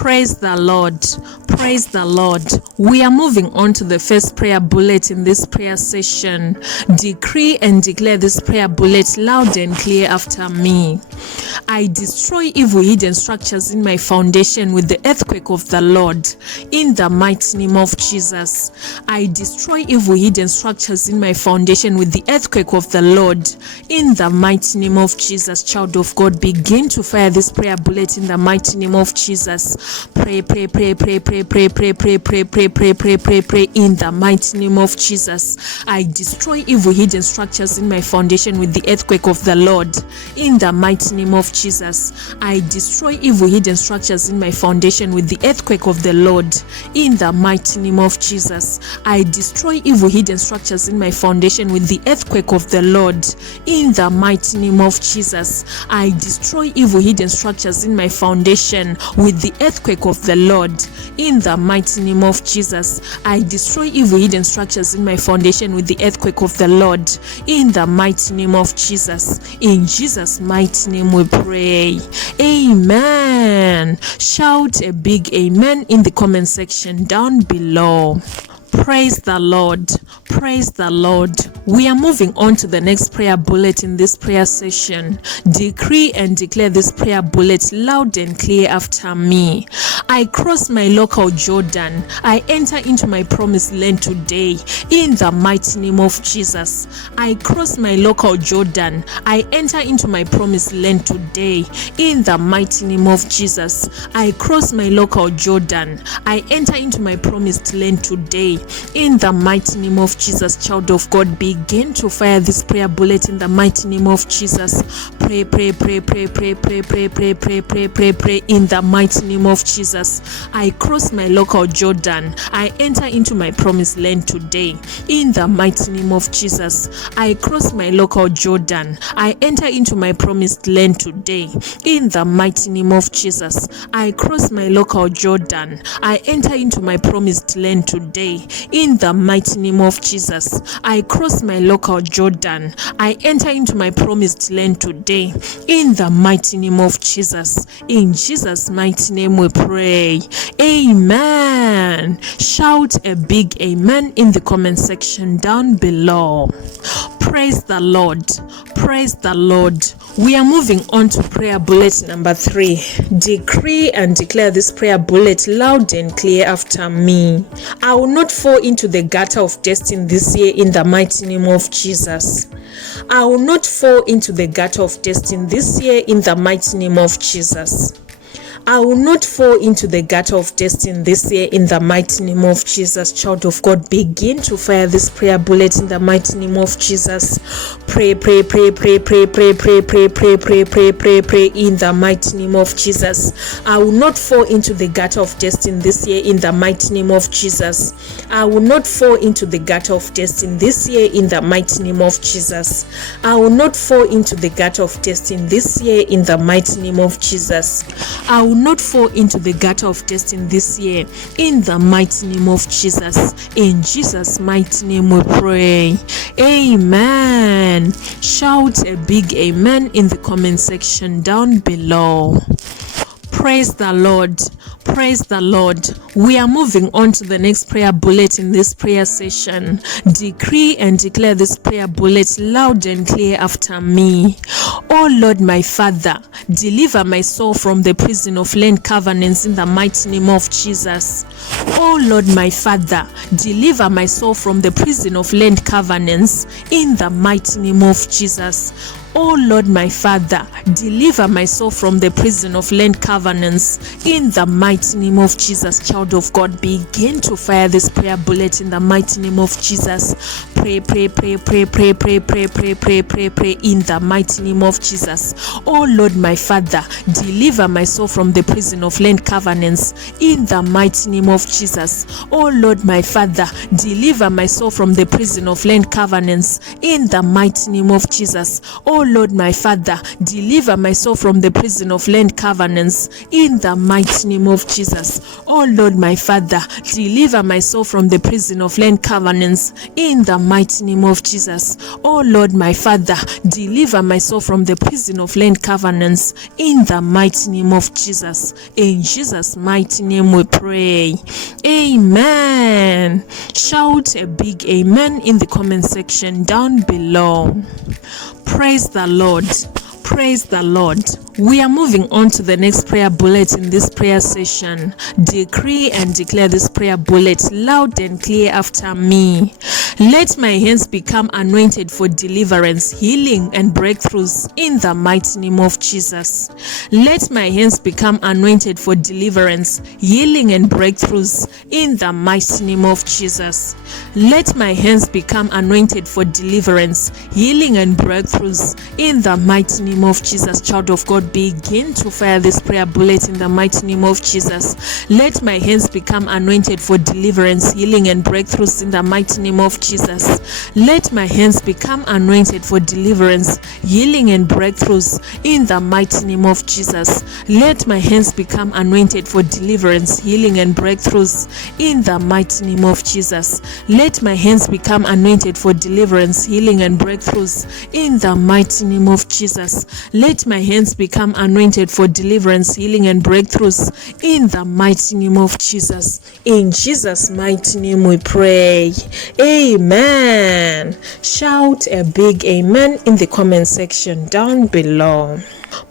Praise the Lord. Praise the Lord. We are moving on to the first prayer bullet in this prayer session. Decree and declare this prayer bullet loud and clear after me. I destroy evil hidden structures in my foundation with the earthquake of the Lord. In the mighty name of Jesus. I destroy evil hidden structures in my foundation with the earthquake of the Lord. In the mighty name of Jesus, child of God, begin to fire this prayer bullet in the mighty name of Jesus. Pray, pray, pray, pray, pray, pray, pray, pray, pray, pray, pray, pray, pray, pray, in the mighty name of Jesus. I destroy evil hidden structures in my foundation with the earthquake of the Lord. In the mighty name of Jesus. I destroy evil hidden structures in my foundation with the earthquake of the Lord. In the mighty name of Jesus. I destroy evil hidden structures in my foundation with the earthquake of the Lord. In the mighty name of Jesus. I destroy evil hidden structures in my foundation with the earthquake of the Lord. In the mighty name of Jesus. I destroy evil hidden structures in my foundation with the earthquake of the Lord. In the mighty name of Jesus. In Jesus' mighty name we pray. Amen. Shout a big amen in the comment section down below. Praise the Lord. Praise the Lord. We are moving on to the next prayer bullet in this prayer session. Decree and declare this prayer bullet loud and clear after me. I cross my local Jordan. I enter into my promised land today. In the mighty name of Jesus. I cross my local Jordan. I enter into my promised land today. In the mighty name of Jesus. I cross my local Jordan. I enter into my promised land today. In the mighty name of Jesus, child of God, begin to fire this prayer bullet in the mighty name of Jesus. Pray, pray, pray, pray, pray, pray, pray, pray, pray, pray, pray, pray, in the mighty name of Jesus. I cross my local Jordan. I enter into my promised land today. In the mighty name of Jesus. I cross my local Jordan. I enter into my promised land today. In the mighty name of Jesus. I cross my local Jordan. I enter into my promised land today. In the mighty name of Jesus. I cross my local Jordan. I enter into my promised land today. In the mighty name of Jesus. In Jesus' mighty name we pray. Amen. Shout a big amen in the comment section down below. Praise the Lord. Praise the Lord. We are moving on to prayer bullet number 3. Decree and declare this prayer bullet loud and clear after me. I will not fall into the gutter of destiny this year in the mighty name of Jesus. I will not fall into the gutter of destiny this year in the mighty name of Jesus. I will not fall into the gutter of destiny this year in the mighty name of Jesus. Child of God, begin to fire this prayer bullet in the mighty name of Jesus. Pray, pray, pray, pray, pray, pray, pray, pray, pray, pray, pray, pray, pray, in the mighty name of Jesus. I will not fall into the gutter of destiny this year in the mighty name of Jesus. I will not fall into the gutter of destiny this year in the mighty name of Jesus. I will not fall into the gutter of destiny this year in the mighty name of Jesus. I will not fall into the gutter of destiny this year in the mighty name of Jesus. In Jesus' mighty name we pray. Amen. Shout a big amen in the comment section down below. Praise the Lord. Praise the Lord. We are moving on to the next prayer bullet in this prayer session. Decree and declare this prayer bullet loud and clear after me. Oh Lord, my Father, deliver my soul from the prison of land covenants in the mighty name of Jesus. Oh Lord, my Father, deliver my soul from the prison of land covenants in the mighty name of Jesus. Oh Lord, my Father, deliver my soul from the prison of land covenants in the mighty name of Jesus. Child of God, begin to fire this prayer bullet in the mighty name of Jesus. Pray, pray, pray, pray, pray, pray, pray, pray, pray, pray, pray, in the mighty name of Jesus. Oh Lord, my Father, deliver my soul from the prison of land covenants in the mighty name of Jesus. Oh Lord, my Father, deliver my soul from the prison of land covenants in the mighty name of Jesus. Oh Oh Lord, my Father, deliver my soul from the prison of land covenants in the mighty name of Jesus. Oh Lord, my Father, deliver my soul from the prison of land covenants in the mighty name of Jesus. Oh Lord, my Father, deliver my soul from the prison of land covenants in the mighty name of Jesus. In Jesus' mighty name we pray. Amen. Shout a big amen in the comment section down below. Praise the Lord. Praise the Lord. We are moving on to the next prayer bullet in this prayer session. Decree and declare this prayer bullet loud and clear after me. Let my hands become anointed for deliverance, healing, and breakthroughs in the mighty name of Jesus. Let my hands become anointed for deliverance, healing, and breakthroughs in the mighty name of Jesus. Let my hands become anointed for deliverance, healing, and breakthroughs in the mighty name of Jesus. Child of God, begin to fire this prayer bullet in the mighty name of Jesus. Let my hands become anointed for deliverance, healing, and breakthroughs in the mighty name of Jesus. Let my hands become anointed for deliverance, healing, and breakthroughs in the mighty name of Jesus. Let my hands become anointed for deliverance, healing, and breakthroughs in the mighty name of Jesus. Let my hands become anointed for deliverance, healing, and breakthroughs in the mighty name of Jesus. Let my hands become anointed for deliverance, healing, and breakthroughs in the mighty name of Jesus. In Jesus' mighty name we pray. Amen. Shout a big amen in the comment section down below.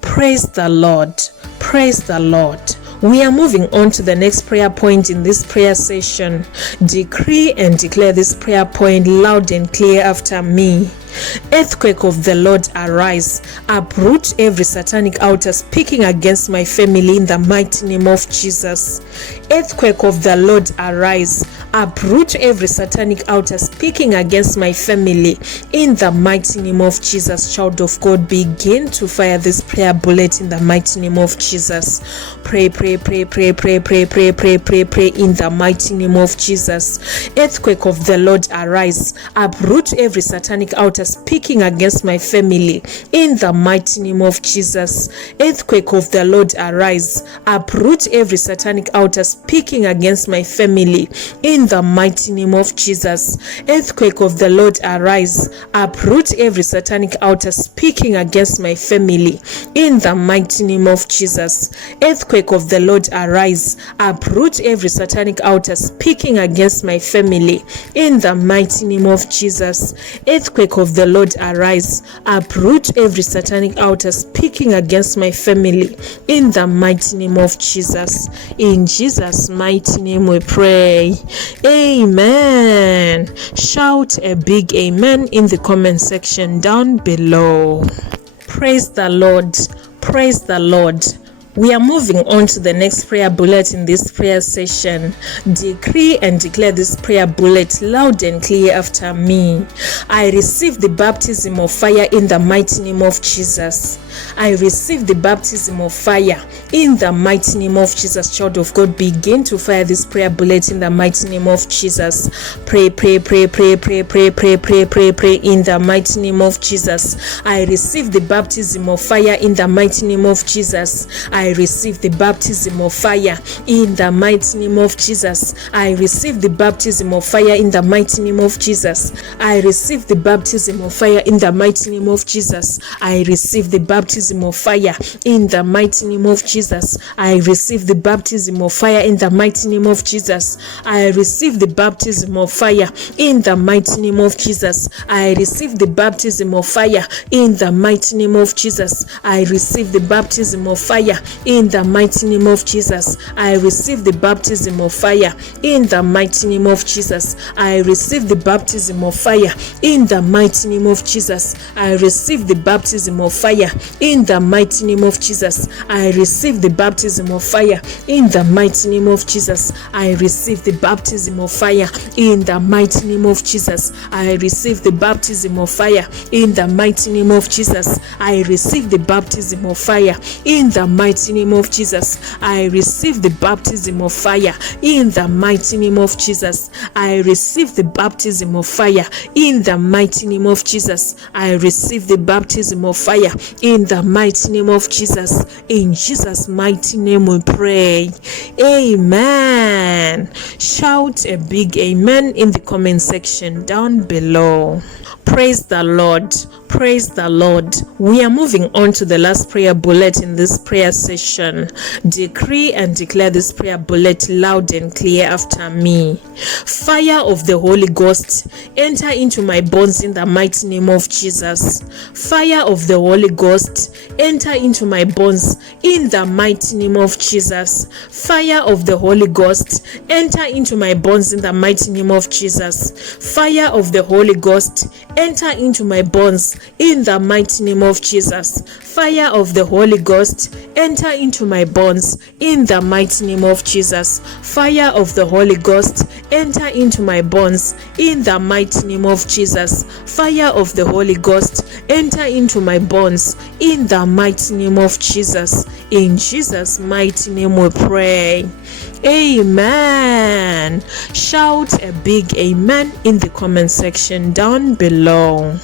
Praise the Lord. Praise the Lord. We are moving on to the next prayer point in this prayer session. Decree and declare this prayer point loud and clear after me. Earthquake of the Lord, arise. Uproot every satanic altar speaking against my family in the mighty name of Jesus. Earthquake of the Lord, arise. Uproot every satanic altar speaking against my family in the mighty name of Jesus. Child of God, begin to fire this prayer bullet in the mighty name of Jesus. Pray, pray, pray, pray, pray, pray, pray, pray, pray, pray in the mighty name of Jesus. Earthquake of the Lord, arise. Uproot every satanic altar speaking against my family in the mighty name of Jesus. Earthquake of the Lord, arise. Uproot every satanic altar speaking against my family in the mighty name of Jesus. Earthquake of the Lord, arise. Uproot every satanic altar speaking against my family in the mighty name of Jesus. Earthquake of the Lord, arise. Uproot every satanic altar speaking against my family in the mighty name of Jesus. Earthquake of the Lord, arise. Uproot every satanic altar speaking against my family in the mighty name of Jesus. In Jesus' mighty name we pray. Amen. Shout a big amen in the comment section down below. Praise the Lord. Praise the Lord. We are moving on to the next prayer bullet in this prayer session. Decree and declare this prayer bullet loud and clear after me. I receive the baptism of fire in the mighty name of Jesus. I receive the baptism of fire in the mighty name of Jesus. Child of God, begin to fire this prayer bullet in the mighty name of Jesus. Pray, pray, pray, pray, pray, pray, pray, pray, pray, pray in the mighty name of Jesus. I receive the baptism of fire in the mighty name of Jesus. I receive the baptism of fire in the mighty name of Jesus. I receive the baptism of fire in the mighty name of Jesus. I receive the baptism of fire in the mighty name of Jesus. I receive the baptism of fire in the mighty name of Jesus. I receive the baptism of fire in the mighty name of Jesus. I receive the baptism of fire in the mighty name of Jesus. I receive the baptism of fire in the mighty name of Jesus. I receive the baptism of fire in the mighty name of Jesus. I receive the baptism of fire in the mighty name of Jesus. I receive the baptism of fire in the mighty name of Jesus. I receive the baptism of fire in the mighty name of Jesus. I receive the baptism of fire in the mighty name of Jesus. I receive the baptism of fire in the mighty name of Jesus. I receive the baptism of fire in the mighty name of Jesus. I receive the baptism of fire in the mighty mighty name of Jesus. I receive the baptism of fire in the mighty name of Jesus. I receive the baptism of fire in the mighty name of Jesus. I receive the baptism of fire in the mighty name of Jesus. In Jesus' mighty name we pray. Amen. Shout a big amen in the comment section down below. Praise the Lord. Praise the Lord. We are moving on to the last prayer bullet in this prayer session. Decree and declare this prayer bullet loud and clear after me. Fire of the Holy Ghost, enter into my bones in the mighty name of Jesus. Fire of the Holy Ghost, enter into my bones in the mighty name of Jesus. Fire of the Holy Ghost, enter into my bones in the mighty name of Jesus. Fire of the Holy Ghost, enter into my bones in the mighty name of Jesus. Fire of the Holy Ghost, enter into my bones in the mighty name of Jesus. Fire of the Holy Ghost, enter into my bones in the mighty name of Jesus. Fire of the Holy Ghost, enter into my bones in the mighty name of Jesus. In Jesus' mighty name we pray. Amen. Shout a big amen in the comment section down below.